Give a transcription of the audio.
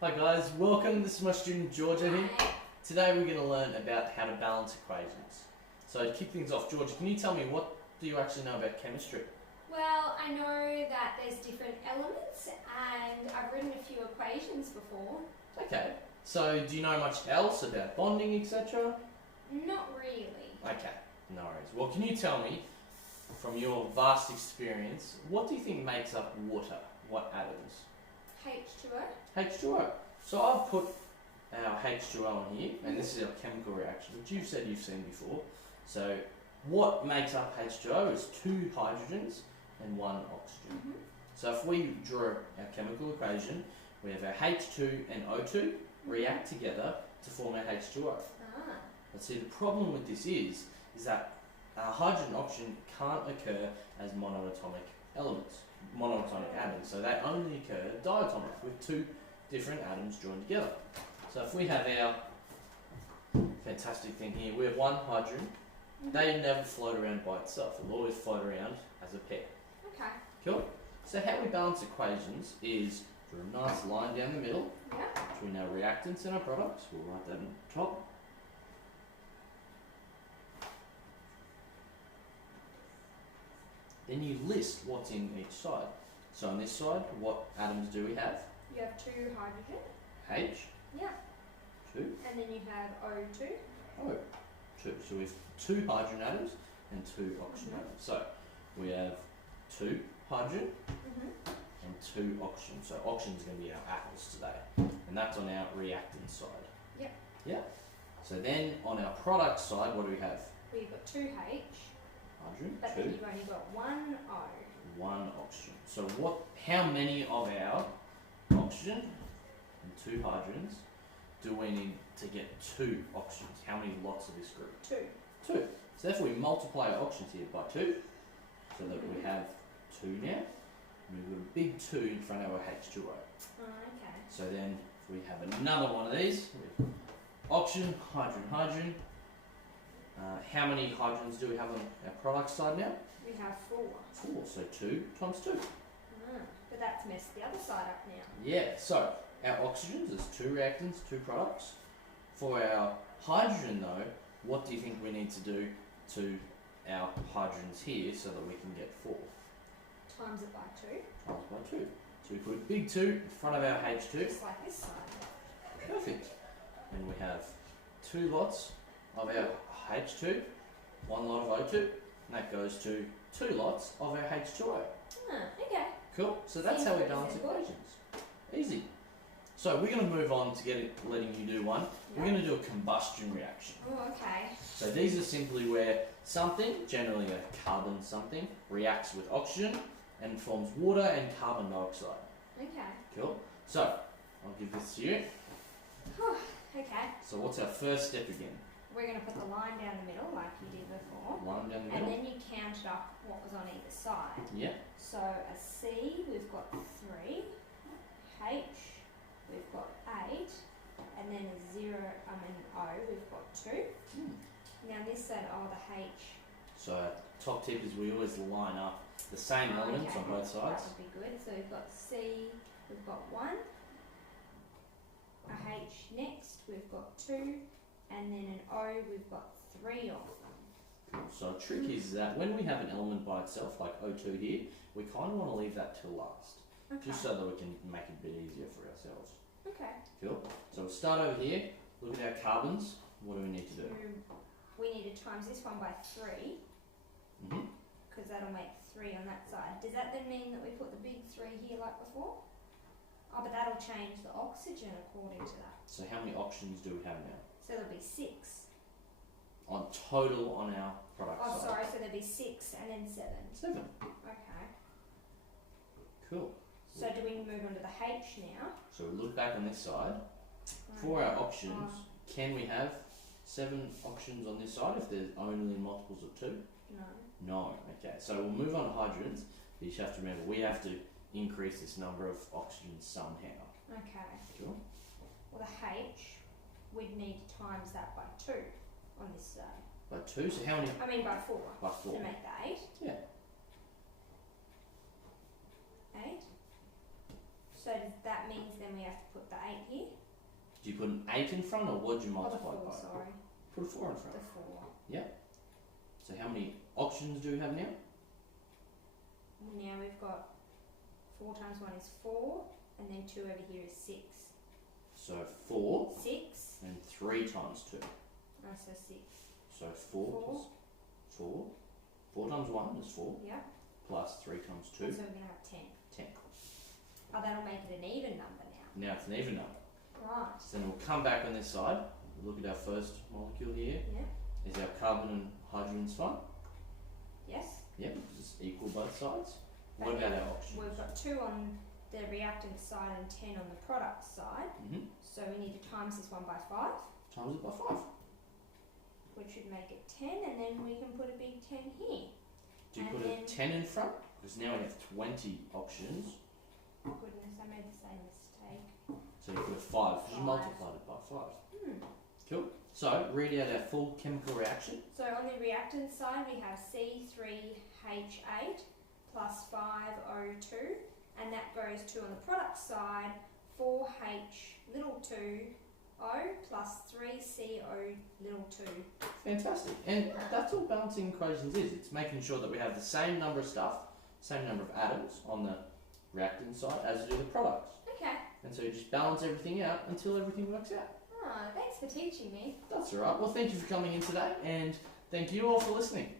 Hi guys, welcome. This is my student Georgia here. Today we're going to learn about how to balance equations. So to kick things off, Georgia, can you tell me what do you actually know about chemistry? Well, I know that there's different elements and I've written a few equations before. Okay, so do you know much else about bonding, etc.? Not really. Okay, no worries. Well, can you tell me, from your vast experience, what do you think makes up water? What atoms? H2O. H2O. So I've put our H2O in here, and this is our chemical reaction, which you've said you've seen before. So what makes up H2O is 2 hydrogens and 1 oxygen. So if we draw our chemical equation, we have our H2 and O2 react together to form our H2O. But see, the problem with this is that hydrogen and oxygen can't occur as monoatomic elements, monoatomic atoms. So they only occur diatomic with 2 different atoms joined together. So if we have our fantastic thing here, we have 1 hydrogen. They never float around by itself. It'll always float around as a pair. Okay. Cool? So how we balance equations is draw a nice line down the middle between our reactants and our products. We'll write that on the top. Then you list what's in each side. So on this side, what atoms do we have? You have 2 hydrogen. H. Yeah. 2. And then you have O2. O. 2. So we have 2 hydrogen atoms and 2 oxygen atoms. So we have 2 hydrogen and 2 oxygen. So oxygen is going to be our apples today. And that's on our reactant side. Yep. Yeah. So then on our product side, what do we have? We've got 2 H. Hydrogen. But 2. then you've only got 1 O. 1 oxygen. So how many of our oxygen and 2 hydrogens do we need to get 2 oxygens? How many lots of this group? 2. 2. So therefore we multiply our oxygens here by 2, so that we have 2 now. And we've got a big 2 in front of our H2O. Okay. So then if we have another one of these, we have oxygen, hydrogen, hydrogen. How many hydrogens do we have on our product side now? We have 4. 4, so 2 times 2. But that's messed the other side up now. Yeah, so our oxygens is 2 reactants, 2 products. For our hydrogen though, what do you think we need to do to our hydrogens here so that we can get 4? Times it by 2. Times by 2. So we put a big 2 in front of our H2. Just like this side. Perfect. And we have 2 lots of our H2, 1 lot of O2, and that goes to 2 lots of our H2O. Okay. Cool. So that's how we balance equations. Easy. So we're going to move on to letting you do one. We're going to do a combustion reaction. Oh, okay. So these are simply where something, generally a carbon something, reacts with oxygen and forms water and carbon dioxide. Okay. Cool. So I'll give this to you. Okay. So what's our first step again? We're going to put the line down the middle like you did before. Line down the And middle. then you counted up what was on either side. Yeah. So a C, we've got 3. H, we've got 8. And then a O, we've got 2. Now this side, the H. So our top tip is we always line up the same elements on both sides. That would be good. So we've got C, we've got 1. A H next, we've got 2. And then an O, we've got 3 of them. So a trick is that when we have an element by itself, like O2 here, we kind of want to leave that till last. Okay. Just so that we can make it a bit easier for ourselves. Okay. Cool. So we'll start over here. Look at our carbons. What do we need to do? We need to times this one by 3. Because that'll make 3 on that side. Does that then mean that we put the big 3 here like before? Oh, but that'll change the oxygen according to that. So how many oxygens do we have now? So there'll be 6. On total on our product Oh, side. sorry, so there'll be 6 and then 7. 7. Okay. Cool. So do we move on to the H now? So we look back on this side. For our oxygens, can we have 7 oxygens on this side if there's only multiples of 2? No. No. Okay. So we'll move on to hydrogens. But you have to remember, we have to increase this number of oxygens somehow. Okay. Cool. Well, the H, we'd need to times that by 2 on this side. By 2, so how many? I mean by 4. By 4. To make the 8. Yeah. 8. So So does that means then we have to put the 8 here? Do you put an 8 in front, or what do you Or the multiply 4, by? sorry. Put a 4 in front. The 4. So how many options do we have now? Now we've got 4 times 1 is 4, and then 2 over here is 6. So 4 6. and 3 times 2. Oh, so 6. So 4 plus 4. 4 times 1 is 4. Yeah. Plus 3 times 2. And so we're going to have 10. 10. Oh, that'll make it an even number now. Now it's an even number. Right. So then we'll come back on this side. We'll look at our first molecule here. Yeah. Is our carbon and hydrogen's fine? Yes. Yep, because it's equal both sides. But What about then our options? We've got 2 on the reactant side and 10 on the product side. So we need to times this one by 5, Times it by 5. which would make it 10, and then we can put a big 10 here. Do you And put a then- 10 in front? Because now we have 20 options. Oh goodness, I made the same mistake. So you put a 5 because you 5. multiplied it by 5. Hmm. Cool. So read out our full chemical reaction. So on the reactant side we have C3H8 plus 5O2, and that goes to on the product side 4H2O plus 3CO2. Fantastic. And that's all balancing equations is. It's making sure that we have the same number of stuff, same number of atoms on the reactant side as we do the products. Okay. And so you just balance everything out until everything works out. Oh, thanks for teaching me. That's alright. Well, thank you for coming in today, and thank you all for listening.